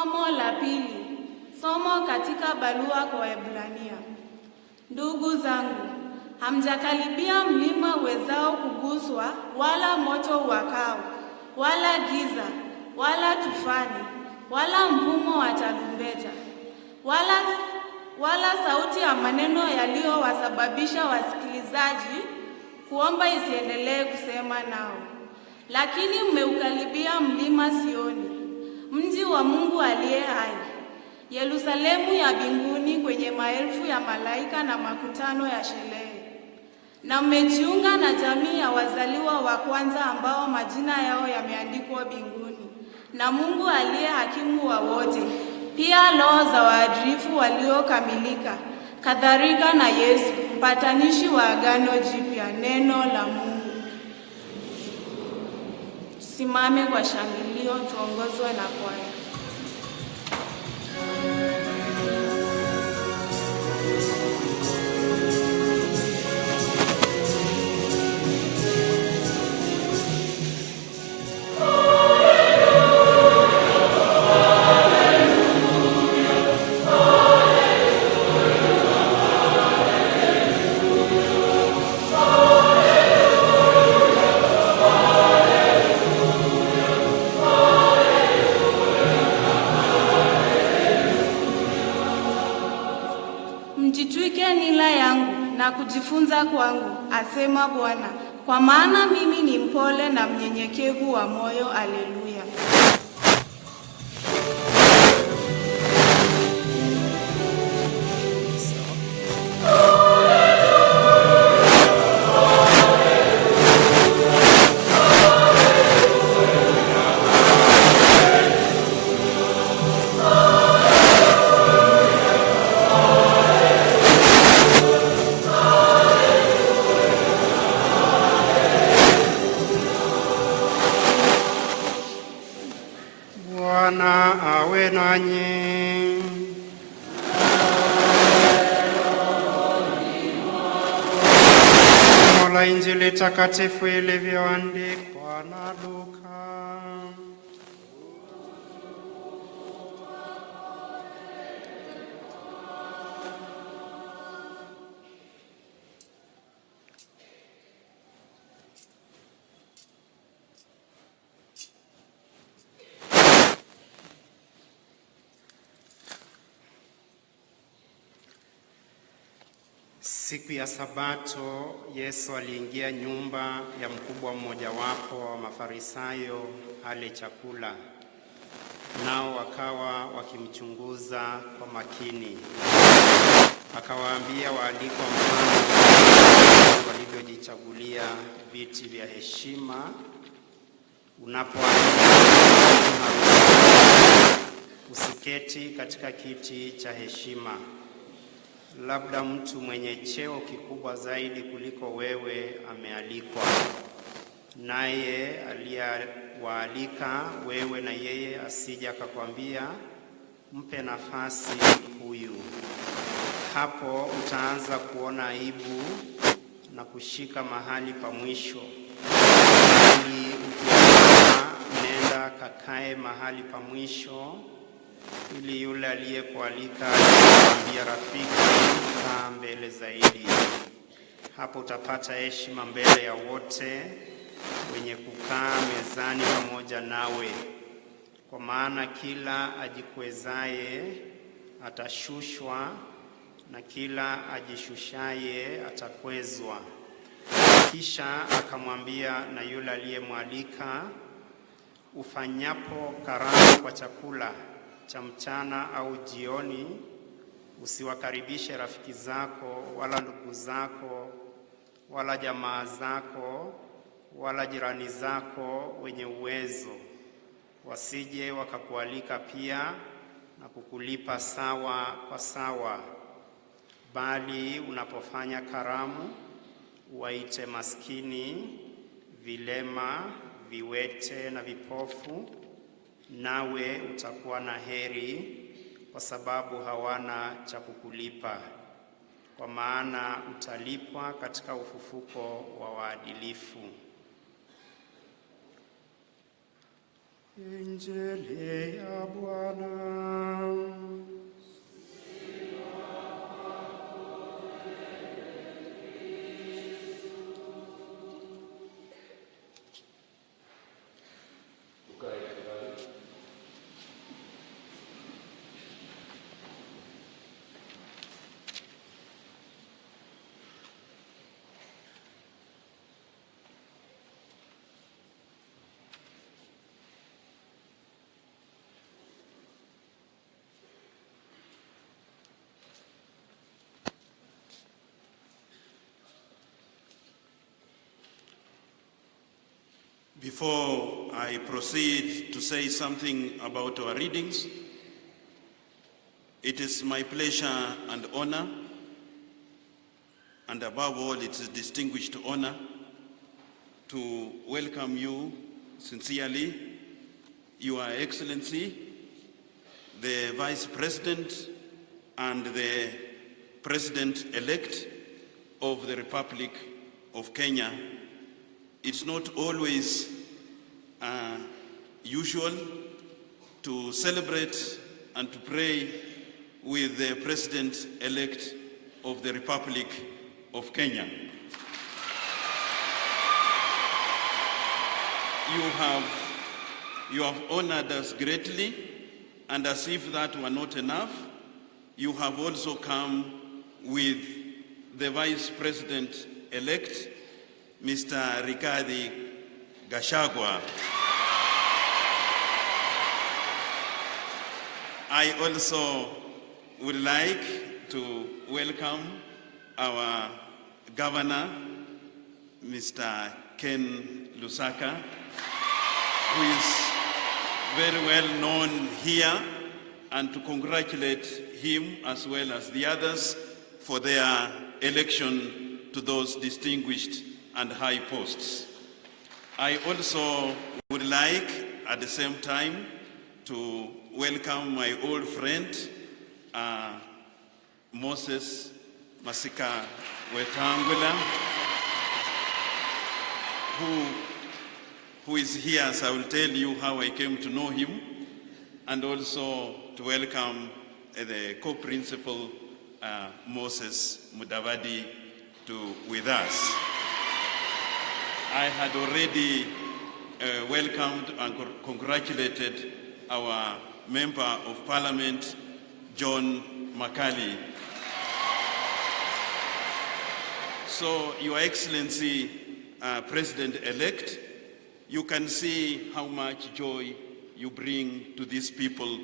Somo la pili. Somo katika barua kwa Waebrania. Ndugu zangu, hamjakaribia mlima uwezao kuguswa, wala moto uwakao, wala giza, wala tufani, wala mvumo wa tarumbeta, wala sauti ya maneno yaliyowasababisha wasikilizaji kuomba isiendelee kusema nao. Lakini mmeukaribia mlima Sioni, mji wa Mungu aliye hai, Yerusalemu ya mbinguni, kwenye maelfu ya malaika na makutano ya sherehe. Na mmejiunga na jamii ya wazaliwa wa kwanza ambao majina yao yameandikwa mbinguni na Mungu aliye hakimu wa wote, pia roho za waadilifu waliokamilika, kadhalika na Yesu, mpatanishi wa agano jipya, neno la Mungu. Tusimame kwa shangilio, tuongozwe na kwaya. Mjitwike nila yangu na kujifunza kwangu, asema Bwana, kwa maana mimi ni mpole na mnyenyekevu wa moyo. Haleluya. Bwana awe nanyi. Somo la Injili takatifu ilivyoandikwa na Luka. Siku ya Sabato, Yesu aliingia nyumba ya mkubwa mmojawapo wa Mafarisayo ale chakula. Nao wakawa wakimchunguza kwa makini. Akawaambia waalikwa mfano walivyojichagulia viti vya heshima. Unapoalika usiketi katika kiti cha heshima. Labda mtu mwenye cheo kikubwa zaidi kuliko wewe amealikwa, naye aliyewaalika wewe na yeye asije akakwambia, mpe nafasi huyu. Hapo utaanza kuona aibu na kushika mahali pa mwisho. Ili ukiamua, nenda kakae mahali pa mwisho, ili yule aliyekualika akamwambia, rafiki, kaa mbele zaidi. Hapo utapata heshima mbele ya wote wenye kukaa mezani pamoja nawe. Kwa maana kila ajikwezaye atashushwa, na kila ajishushaye atakwezwa. Kisha akamwambia na yule aliyemwalika, ufanyapo karamu kwa chakula cha mchana au jioni, usiwakaribishe rafiki zako wala ndugu zako wala jamaa zako wala jirani zako wenye uwezo, wasije wakakualika pia na kukulipa sawa kwa sawa. Bali unapofanya karamu, waite maskini, vilema, viwete na vipofu, nawe utakuwa na heri, kwa sababu hawana cha kukulipa, kwa maana utalipwa katika ufufuko wa waadilifu. Injili ya Bwana. Before I proceed to say something about our readings, it is my pleasure and honor, and above all, it's a distinguished honor to welcome you sincerely, Your Excellency, the Vice President and the President-elect of the Republic of Kenya. It's not always usual to celebrate and to pray with the President-elect of the Republic of Kenya. You have honored us greatly, and as if that were not enough, you have also come with the Vice President-elect, Mr. Rigathi Gachagua. I also would like to welcome our Governor, Mr. Ken Lusaka, who is very well known here, and to congratulate him as well as the others for their election to those distinguished and high posts. I also would like, at the same time, to welcome my old friend, Moses Masika Wetangula, who is here, as I will tell you how I came to know him, and also to welcome the co-principal, Moses Mudavadi, with us. I had already welcomed and congratulated our Member of Parliament, John Makali. So, Your Excellency, President-elect, you can see how much joy you bring to these people,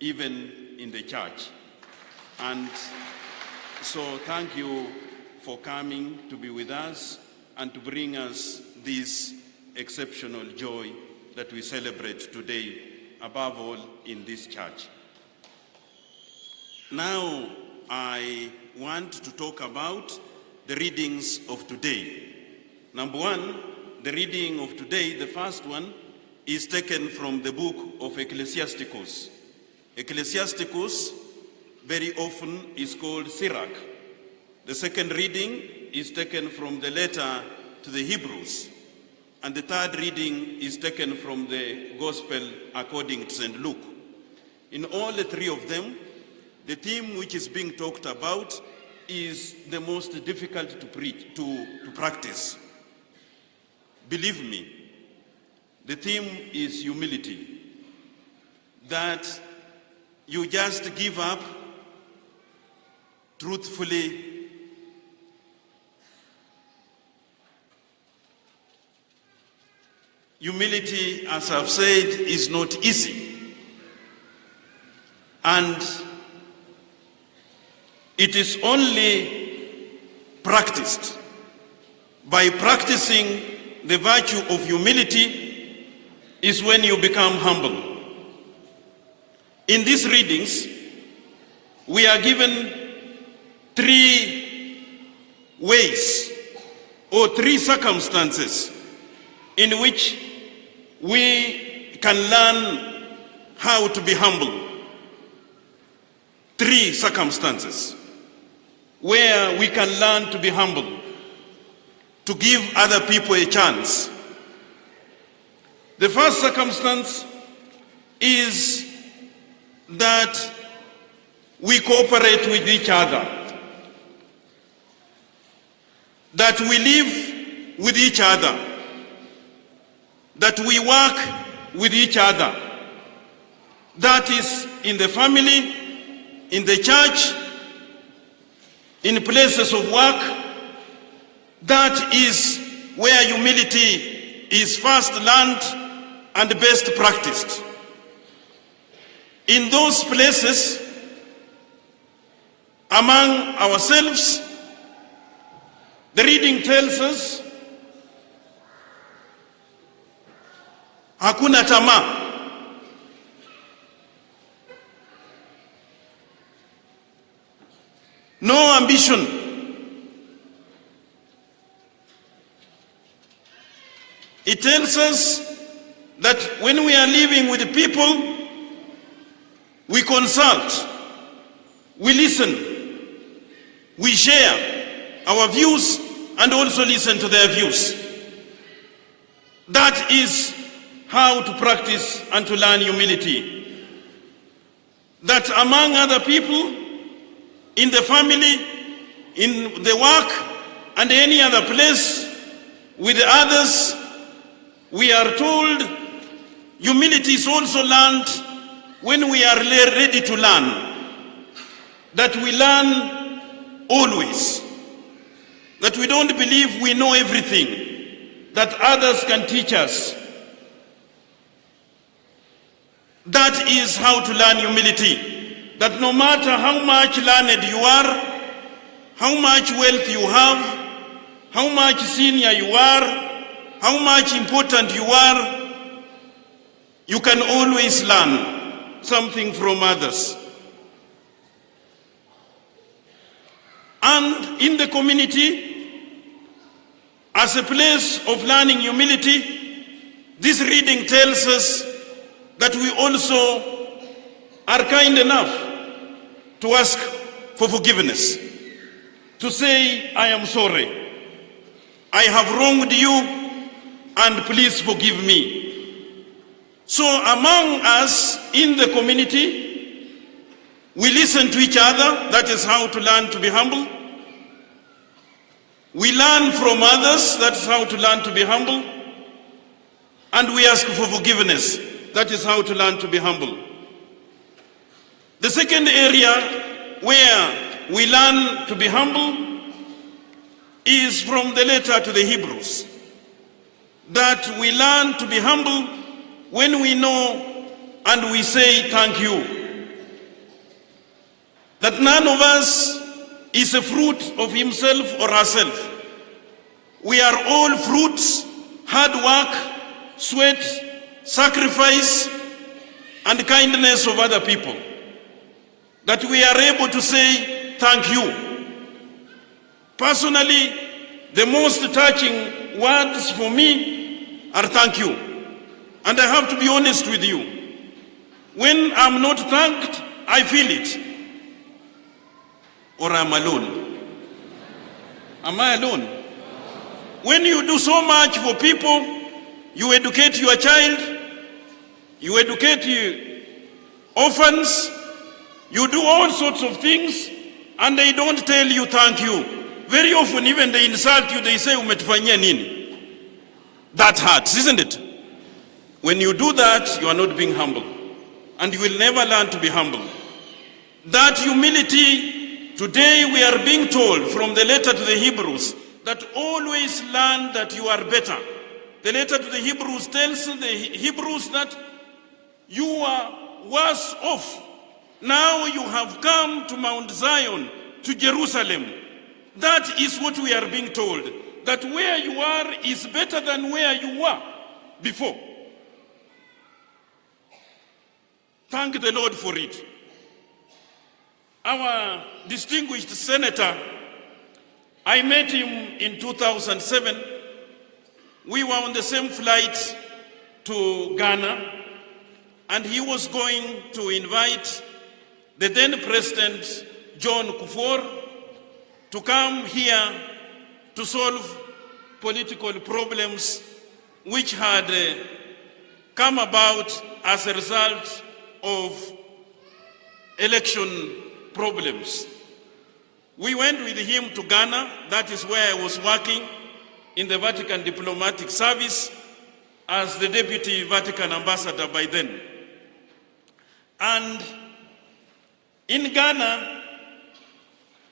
even in the church. And so thank you for coming to be with us and to bring us this exceptional joy that we celebrate today, above all in this church. Now, I want to talk about the readings of today. Number one, the reading of today, the first one, is taken from the book of Ecclesiasticus. Ecclesiasticus very often is called Sirach. The second reading is taken from the letter to the Hebrews. And the third reading is taken from the Gospel according to St. Luke. In all the three of them, the theme which is being talked about is the most difficult to practice. Believe me, the theme is humility. That you just give up truthfully. Humility, as I've said, is not easy. And it is only practiced. By practicing the virtue of humility is when you become humble. In these readings, we are given three ways or three circumstances in which we can learn how to be humble. Three circumstances where we can learn to be humble, to give other people a chance. The first circumstance is that we cooperate with each other, that we live with each other, that we work with each other. That is in the family, in the church, in places of work. That is where humility is first learned and best practiced. In those places, among ourselves, the reading tells us, hakuna tamaa. No ambition. It tells us that when we are living with people, we consult, we listen, we share our views and also listen to their views. That is how to practice and to learn humility. That among other people, in the family, in the work, and any other place, with others, we are told humility is also learned when we are ready to learn. That we learn always. That we don't believe we know everything, that others can teach us. That is how to learn humility. That no matter how much learned you are, how much wealth you have, how much senior you are, how much important you are, you can always learn something from others. And in the community, as a place of learning humility, this reading tells us that we also are kind enough to ask for forgiveness, to say, I am sorry, I have wronged you, and please forgive me. So among us in the community, we listen to each other. That is how to learn to be humble. We learn from others. That is how to learn to be humble. And we ask for forgiveness. That is how to learn to be humble. The second area where we learn to be humble is from the letter to the Hebrews. That we learn to be humble when we know and we say thank you. That none of us is a fruit of himself or herself. We are all fruits, hard work, sweat, sacrifice, and kindness of other people. That we are able to say thank you. Personally, the most touching words for me are thank you. And I have to be honest with you. When I'm not thanked, I feel it. Or I'm alone. Am I alone? When you do so much for people, you educate your child, you educate orphans, you do all sorts of things, and they don't tell you thank you. Very often, even they insult you, they say, umetufanyia nini? That hurts, isn't it? When you do that, you are not being humble. And you will never learn to be humble. That humility, today we are being told from the letter to the Hebrews, that always learn that you are better. The letter to the Hebrews tells the Hebrews that you are worse off. Now you have come to Mount Zion, to Jerusalem. That is what we are being told. That where you are is better than where you were before. Thank the Lord for it. Our distinguished senator, I met him in 2007. We were on the same flight to Ghana, and he was going to invite the then President John Kufuor to come here to solve political problems which had come about as a result of election problems. We went with him to Ghana. That is where I was working in the Vatican Diplomatic Service as the Deputy Vatican Ambassador by then. And in Ghana,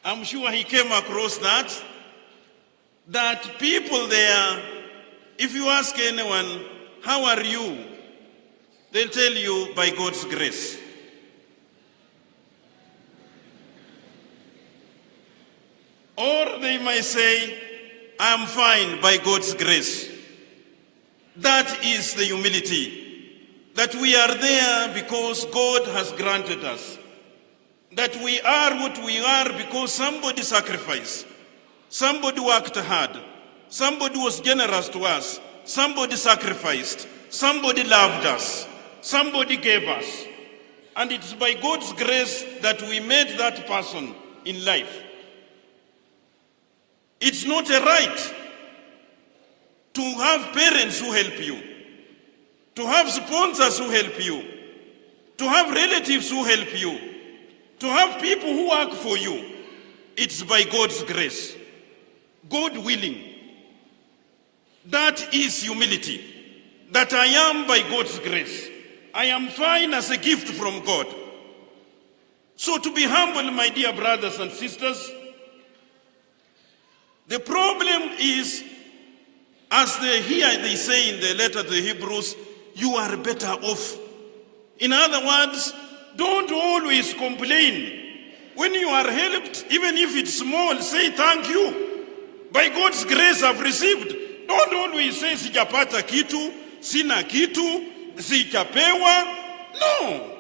I'm sure he came across that people there, if you ask anyone, how are you? They'll tell you, by God's grace. Or they might say, I'm fine by God's grace. That is the humility. That we are there because God has granted us. That we are what we are because somebody sacrificed. Somebody worked hard. Somebody was generous to us. Somebody sacrificed. Somebody loved us. Somebody gave us. And it's by God's grace that we made that person in life. It's not a right to have parents who help you, to have sponsors who help you, to have relatives who help you, to have people who work for you. It's by God's grace. God willing. That is humility. That I am by God's grace. I am fine as a gift from God. So to be humble, my dear brothers and sisters, the problem is, as they say in the letter to the Hebrews, you are better off. In other words, don't always complain. When you are helped, even if it's small, say thank you. By God's grace I've received. Don't always say sijapata kitu, sina kitu, sijapewa. No.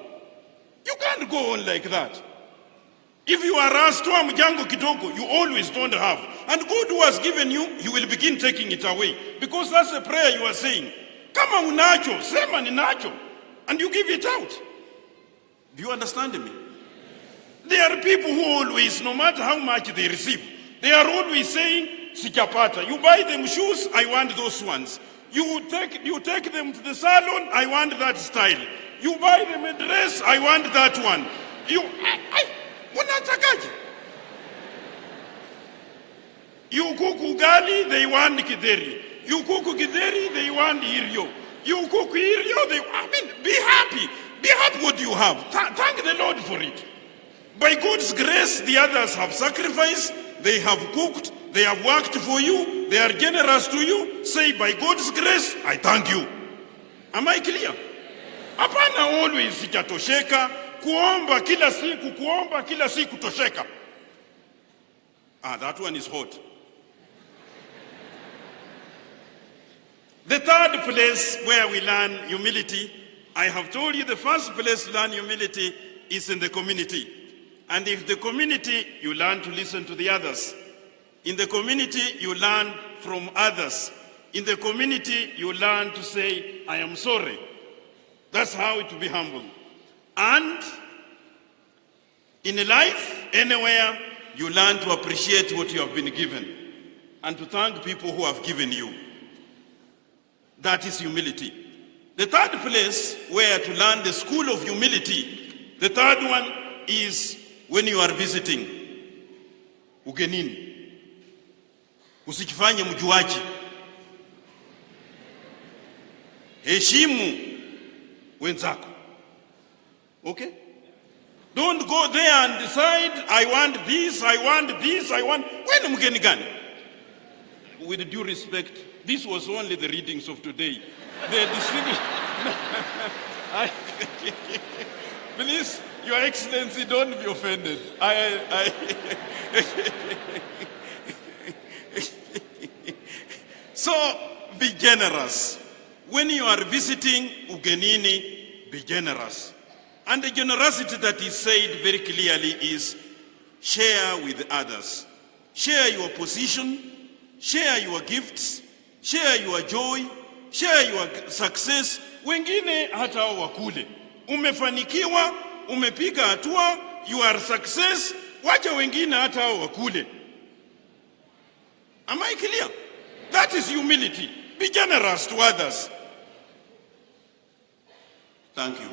You can't go on like that. If you are asked to mjango kidogo, you always don't have. And God who has given you, He will begin taking it away. Because that's a prayer you are saying. Kama unacho, sema ninacho. And you give it out. Do you understand me? There are people who always, no matter how much they receive, they are always saying, sijapata. You buy them shoes, I want those ones. You take them to the salon, I want that style. You buy them a dress, I want that one. Unatakaje? You cook ugali, they want kideri. You cook kideri, they want irio. You cook irio, be happy. Be happy what you have. Thank the Lord for it. By God's grace, the others have sacrificed, they have cooked, they have worked for you, they are generous to you. Say, by God's grace, I thank you. Am I clear? Hapana always sijatosheka, kuomba kila siku tosheka. That one is hot. The third place where we learn humility, I have told you the first place to learn humility is in the community. And in the community, you learn to listen to the others. In the community, you learn from others. In the community, you learn to say, I am sorry. That's how to be humble. And in life, anywhere, you learn to appreciate what you have been given and to thank people who have given you. That is humility. The third place where to learn the school of humility, the third one is when you are visiting. Ugenini. Usijifanye mjuaji. Heshimu wenzako. Okay? Don't go there and decide, I want this, I want this, I want... When mgeni gani? With due respect, this was only the readings of today. Please, Your Excellency, don't be offended. So, be generous. When you are visiting ugenini, be generous. And the generosity that is said very clearly is share with others. Share your position, share your gifts, share your joy, share your success. Wengine hata wakule. Umefanikiwa, umepiga hatua, you are success, wacha wengine hata wakule. Am I clear? That is humility. Be generous to others. Thank you.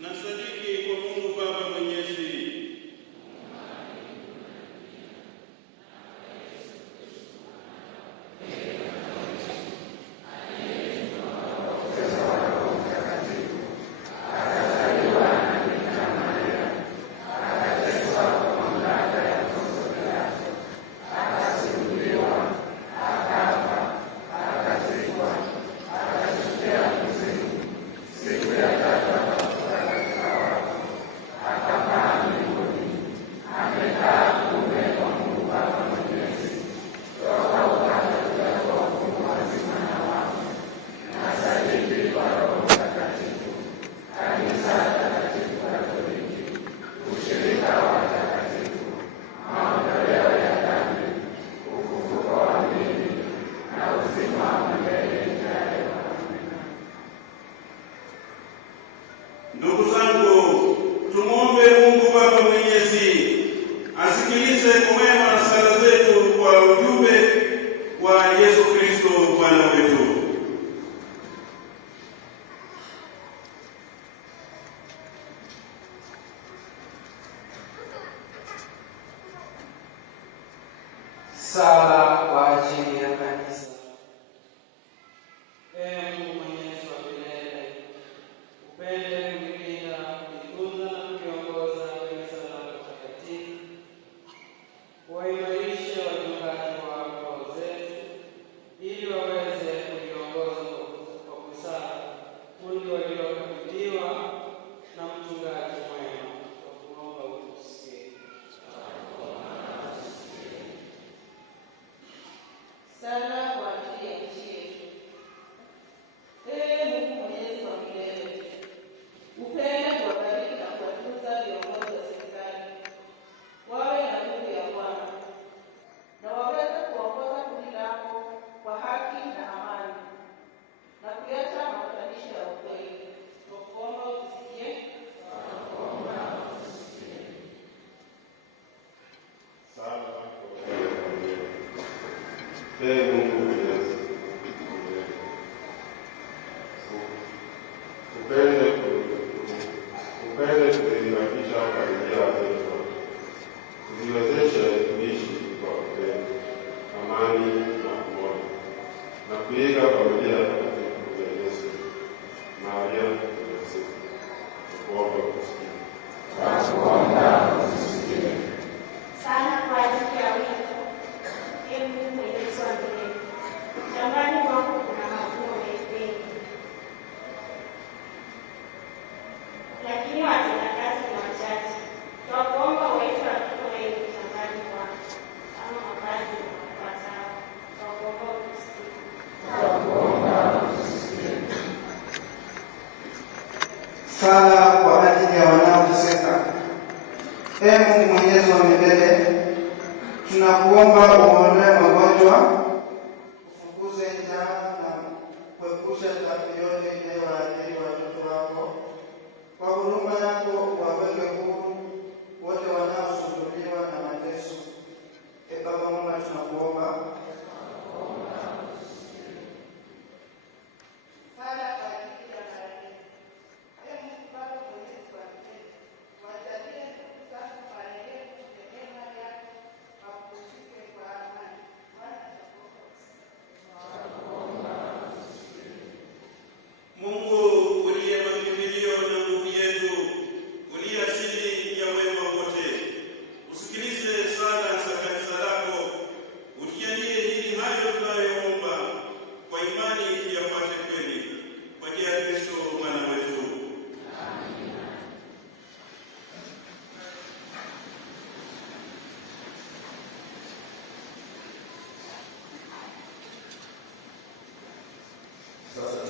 Nasadiki kwa Mungu Baba Mwenyezi, ndugu zangu, tumwombe Mungu Baba Mwenyezi asikilize kwa wema na sala zetu kwa ujumbe wa Yesu Kristo Bwana wetu. Sala kwa ajili ya kanisa. Mungu Mwenyezi wa milele, upende kulinda, kutunza na kuongoza kanisa lako takatifu, waimarishe wachungaji wako zetu, ili waweze kuliongoza kwa busara kundi walilokabidhiwa na mchungaji mwema. Tunakuomba utusikie. Sala kwa ajili ya nchi yetu. Mungu Mwenyezi wa milele, upende kuwabariki na kuwatunza viongozi wa serikali, wawe na nguvu ya Bwana na waweze kuongoza kundi lako kwa haki na amani na kuacha mapatanisho ya ukweli. Tunakuomba utusikie. Mungu Mwenyezi, upende kuimarisha familia zetu, tuziwezeshe kuishi kwa upendo, amani na umoja, na kuiga familia takatifu ya Yesu Maria Mtakatifu. Tunakuomba utusikie. Sana kwa ajili ya wito. Mungu Mwenyezi wa milele, shambani mwako kuna mavuno mengi, lakini watendakazi ni wachache. Twakuomba uwaite watoto wengi shambani mwako kama mavazi na wapatao. Twakuomba utusikie. Sala kwa ajili ya wanaoteseka. Mungu Mwenyezi wa milele, tunakuomba uondoe magonjwa, ufukuze njaa na kuepusha dhambi yote inayowaathiri watoto wako. Kwa huruma yako waweke huru wote wanaosumbuliwa na mateso. Baba mwema, tunakuomba. Sala kwa ajili ya marehemu. Mungu Baba Mwenyezi wa milele, wajalie ndugu zako marehemu neema yako, wapumzike kwa amani. Bwana ili yapate kweli kwa njia ya Kristo Bwana wetu. Sasa